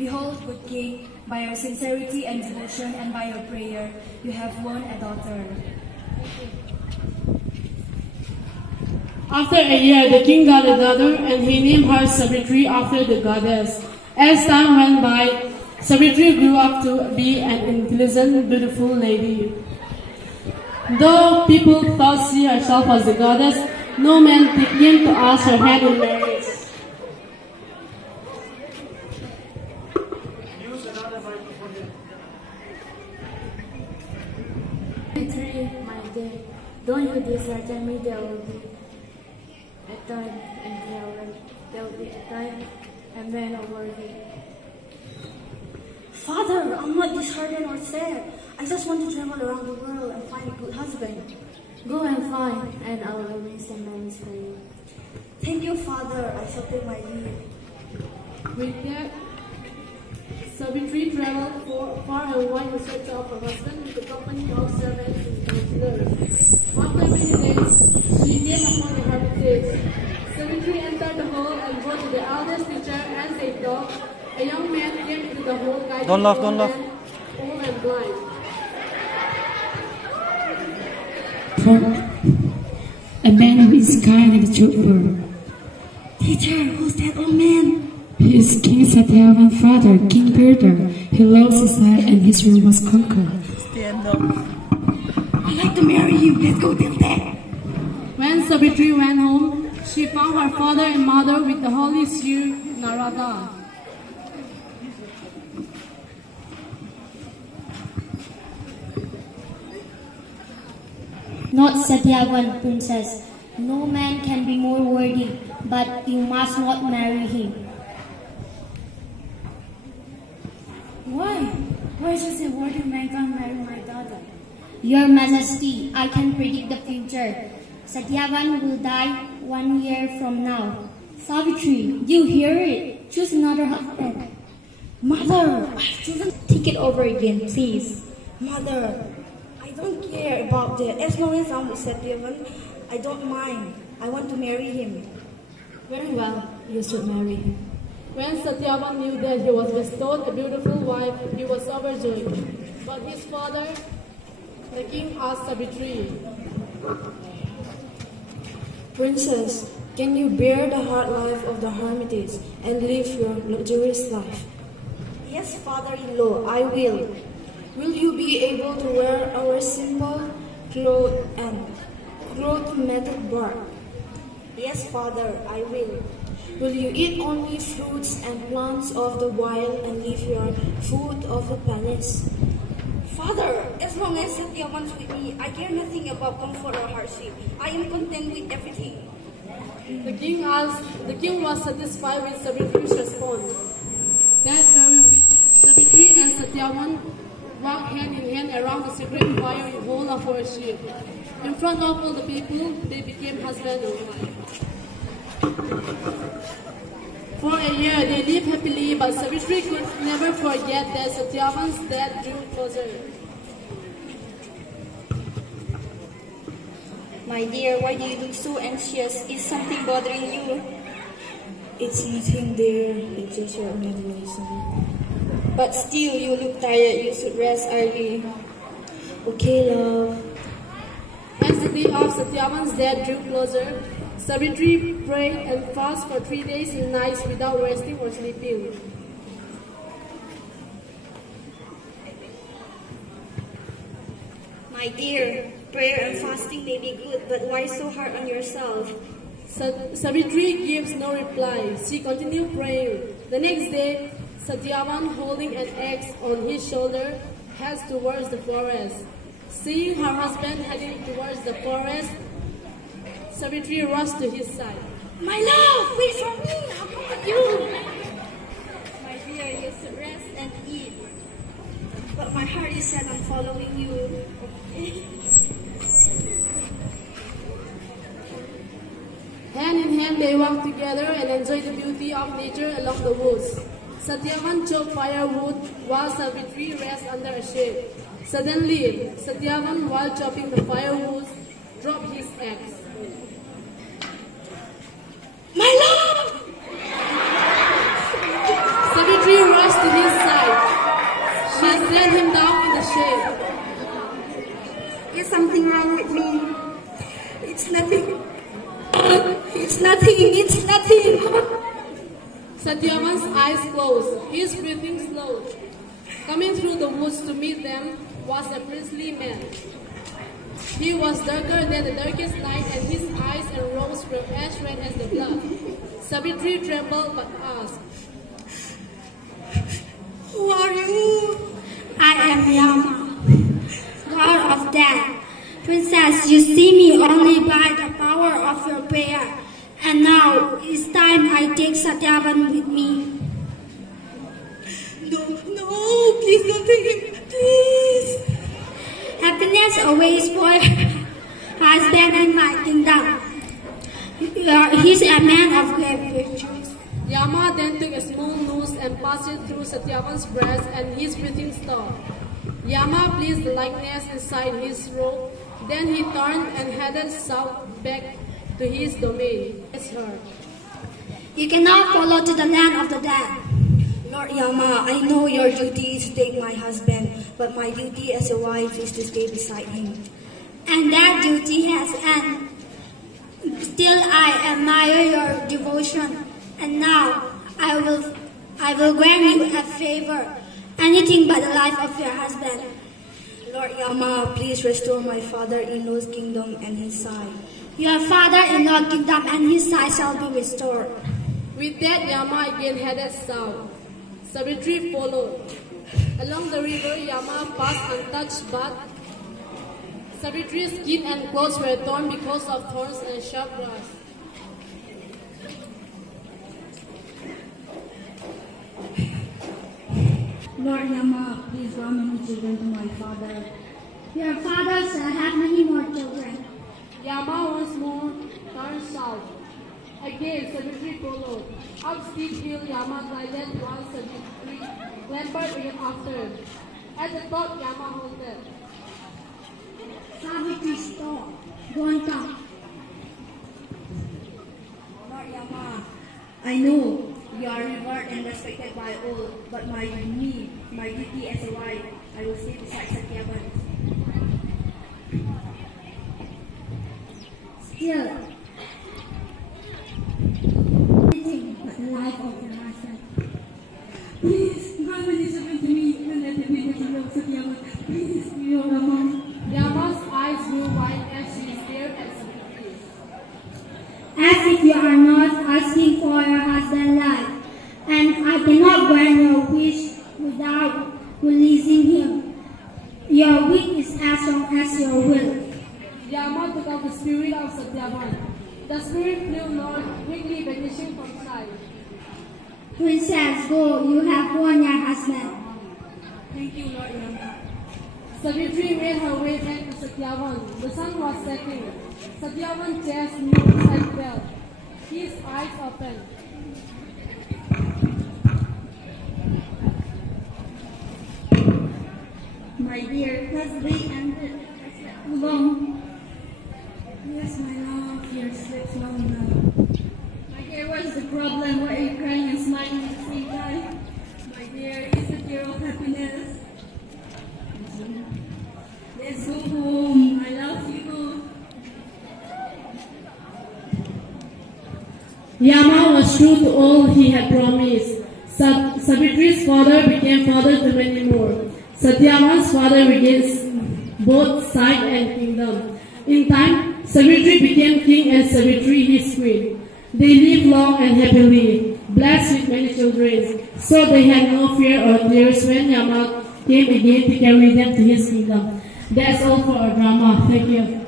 Behold, good king, by your sincerity and devotion and by your prayer, you have won a daughter. After a year, the king got a daughter, and he named her Savitri after the goddess. As time went by, Savitri grew up to be an intelligent, beautiful lady. Though people thought she herself was the goddess, no man began to ask her hand in marriage. Savitri, my dear, don't you desire? Tell me there will be a time and there will be a time and then a worthy. Father, I'm not disheartened or sad. I just want to travel around the world and find a good husband. Go and find, and I will arrange some marriage for you. Thank you, Father. I shall pay my leave. With that, Savitri traveled far and wide in search of her husband with the company of servants and counselors. After many days, she came upon a hermitage. Savitri entered the hall and brought to the eldest teacher and said, "Dog, a young man came into the hall guiding Don't laugh, don't laugh. old and blind." A man who is kind and truthful. Teacher, who's that old man? He is King Satyavan's father, King Peter. He lost his life and his rule was conquered. Stand up. I'd like to marry you. Let's go till that. When Savitri went home, she found her father and mother with the holy Sri Narada. Not Satyavan, princess. No man can be more worthy, but you must not marry him. Why? Why should a worthy man can't marry my daughter? Your Majesty, I can predict the future. Satyavan will die 1 year from now. Savitri, you hear it. Choose another husband. Mother, I've chosen. Think it over again, please. Mother, I don't care about that. As long as I'm with Satyavan, I don't mind. I want to marry him. Very well, you should marry him. When Satyavan knew that he was bestowed a beautiful wife, he was overjoyed. But his father, the king, asked Savitri, Princess, can you bear the hard life of the hermitage and live your luxurious life? Yes, father-in-law, I will. Will you be able to wear our simple cloth and cloth metal bark? Yes, father, I will. Will you eat only fruits and plants of the wild and leave your food of the palace? Father, as long as Satyavan's with me, I care nothing about comfort or hardship. I am content with everything. the king was satisfied with Savitri's response. That very week, Savitri and Satyavan walked hand in hand around the sacred fire in hall of worship. In front of all the people, they became husband and wife. For a year, they lived happily, but Savitri could never forget that Satyavan's death drew closer. My dear, why do you look so anxious? Is something bothering you? It's nothing, dear. It's just your imagination. But still, you look tired. You should rest early. Okay, love. As the day of Satyavan's death drew closer, Savitri prayed and fasted for 3 days and nights without resting or sleeping. My dear, prayer and fasting may be good, but why so hard on yourself? Savitri gives no reply. She continued praying. The next day, Satyavan, holding an axe on his shoulder, heads towards the forest. Seeing her husband heading towards the forest, Savitri rushed to his side. My love, wait for me. I'll come with you. My dear, you should rest and eat. But my heart is set on following you. Hand in hand, they walked together and enjoyed the beauty of nature along the woods. Satyavan chopped firewood while Savitri rested under a shade. Suddenly, Satyavan, while chopping the firewood, dropped his axe. My love! Savitri rushed to his side. She set him down in the shade. Is something wrong with me? It's nothing. It's nothing. Satyavan's eyes closed, his breathing slowed. Coming through the woods to meet them was a princely man. He was darker than the darkest night, and his eyes and robes were ash red as the blood. Savitri trembled but asked, Who are you? I am Yama, god of death. Princess, you see me only by the power of your prayer. And now it's time I take Satyavan with me. No, please don't take him, please. Happiness awaits for husband and my kingdom. He's a man of great virtues. Yama then took a small noose and passed it through Satyavan's breast, and his breathing stopped. Yama placed the likeness inside his robe. Then he turned and headed south back to his domain. You cannot follow to the land of the dead. Lord Yama, I know your duty is to take my husband, but my duty as a wife is to stay beside him. And that duty has ended. Still I admire your devotion, and now I will grant you a favor, anything but the life of your husband. Lord Yama, please restore my father-in-law's kingdom and his side. Your father-in-law's kingdom and his side shall be restored. With that, Yama again headed south. Savitri followed. Along the river, Yama passed untouched, but Savitri's skin and clothes were torn because of thorns and sharp grass. Lord Yama, please draw many children to my father. Your father shall have many more children. Yama once more turned south. Again, Savitri followed. Up steep hill, Yama glided while Savitri clambered again after. At the top, Yama halted. Savitri, stop. Don't come. Lord Yama, I know you are revered and respected by all, but my duty as a wife, I will stay beside Satyavan. Still, anything but the life of your husband. Please, God will listen to me and let me be the king of Satyavan. Please, Lord Yama. Yama's eyes grew wide as she stared at Savitri. As if you are not asking for your husband's life, and I cannot grant your wish without releasing him. Your wish is as strong as your will. Yama took out the spirit of Satyavan. The spirit flew north, quickly vanishing from sight. Princess, go, you have won your husband. Thank you, Lord Yama. Savitri made her way back to Satyavan. The sun was setting. Satyavan's chest moved and fell. His eyes opened. My dear, has they ended long? Yes, my love, your sleep's long now. My dear, what is the problem? Why are you crying and smiling at the same time? My dear, is it your happiness? Let's go home. I love you. Yama was true to all he had promised. Savitri's father became father to many more. Satyavan's father regained both sight and kingdom. In time, Savitri became king and Savitri his queen. They lived long and happily, blessed with many children, so they had no fear or tears when Yama came again to carry them to his kingdom. That's all for our drama. Thank you.